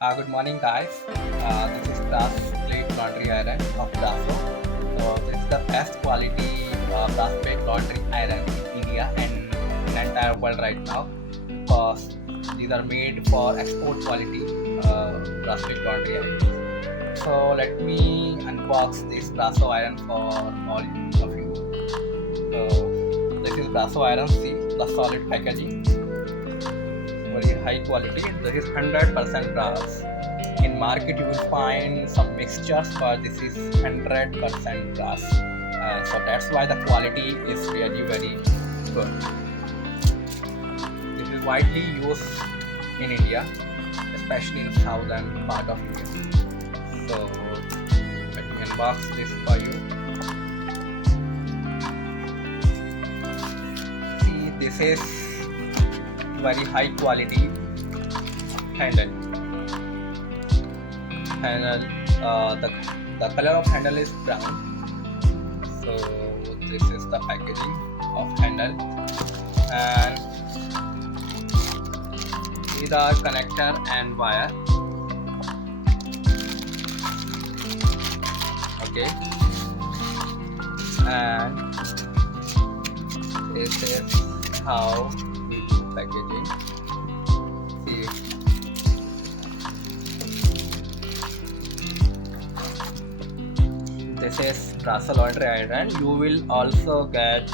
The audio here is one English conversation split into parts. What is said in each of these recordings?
Good morning, guys. This is brass plate laundry iron of Braso. So this is the best quality brass plate laundry iron in India and in entire world right now. Because these are made for export quality brass plate laundry iron. So let me unbox this Braso iron for all of you. So this is Braso iron. See the solid packaging, very high quality. This is 100% brass. In market you will find some mixtures, but this is 100% brass, so that's why the quality is really very good. This is widely used in India, especially in southern part of India. So let me unbox this for you. See, this is very high quality handle. The color of handle is brown. So this is the packaging of handle, and these are connector and wire. Okay, and this is how we do packaging. See, this is Braso laundry iron. You will also get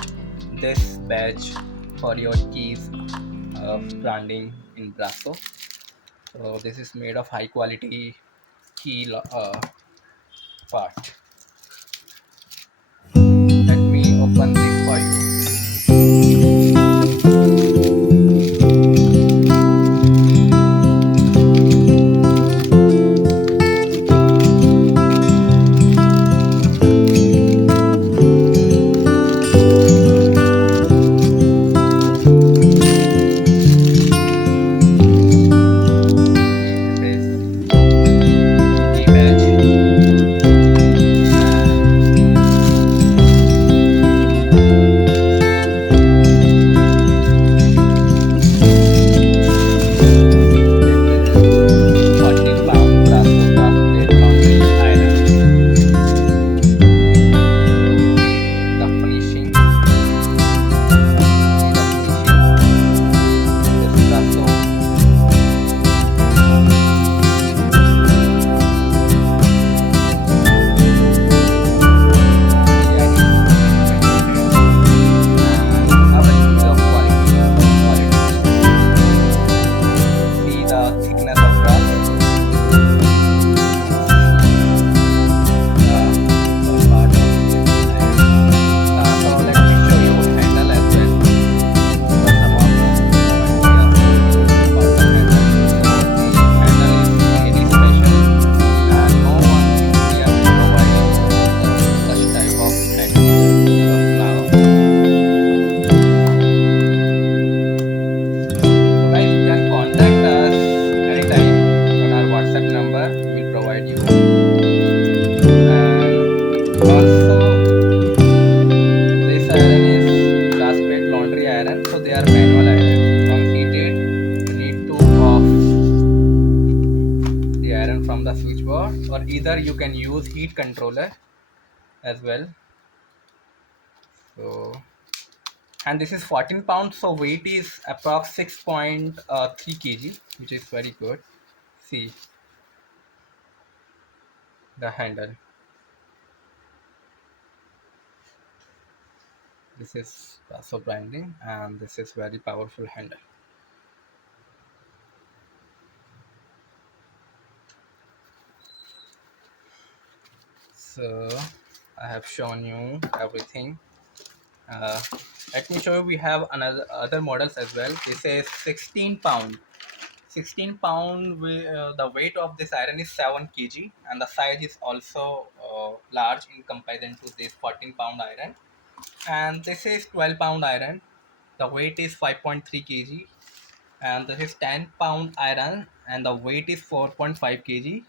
this badge for your keys of branding in Braso. So this is made of high quality part. Let me open this for you. This is key badge, and this is 14 pound Braso brass plate laundry iron. See the finishing. See the finishing of this Braso. The iron is well maintained and have a huge of quality. See the thickness of brass, and see the part of this iron. So let me show you handle as well, because some of you might be asking about the handle. So the handle is really special, and no one in India will provide you such type of handle as of now. So guys, you can contact us anytime on our WhatsApp number. We will provide you. And also, this iron is brass plate laundry iron, so they are manual iron. Once heated, you need to off the iron from the switchboard, or either you can use heat controller as well. So, and this is 14 pounds, so weight is approx 6.3 kg, which is very good. See the handle. This is also branding, and this is very powerful handle. So I have shown you everything. uh, Let me show you, we have another other models as well. This is 16 pound. 16 pound, the weight of this iron is 7 kg, and the size is also large in comparison to this 14-pound iron. And this is 12-pound iron, the weight is 5.3 kg. And this is 10-pound iron, and the weight is 4.5 kg.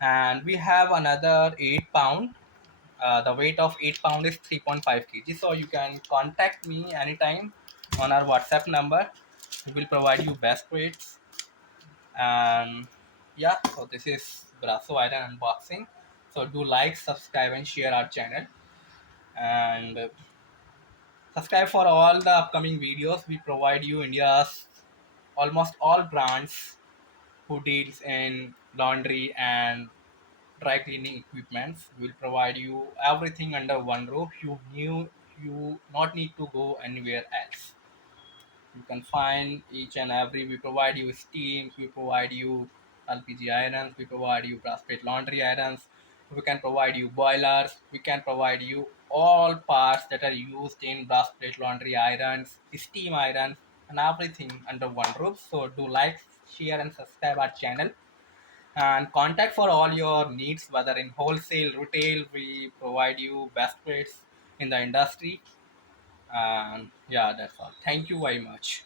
And we have another 8 pound. The weight of 8 pound is 3.5 kg. So you can contact me anytime on our WhatsApp number. We will provide you best rates. And Yeah, so this is Braso Iron unboxing. So do like, subscribe, and share our channel, and subscribe for all the upcoming videos. We provide you India's almost all brands who deals in laundry and dry cleaning equipments. We'll provide you everything under one roof. You not need to go anywhere else. You can find each and every. We provide you steams. We provide you LPG irons. We provide you brass plate laundry irons. We can provide you boilers. We can provide you all parts that are used in brass plate laundry irons, steam irons, and everything under one roof. So do like, share, and subscribe our channel, and contact for all your needs, whether in wholesale, retail. We provide you best rates in the industry. And yeah, that's all. Thank you very much.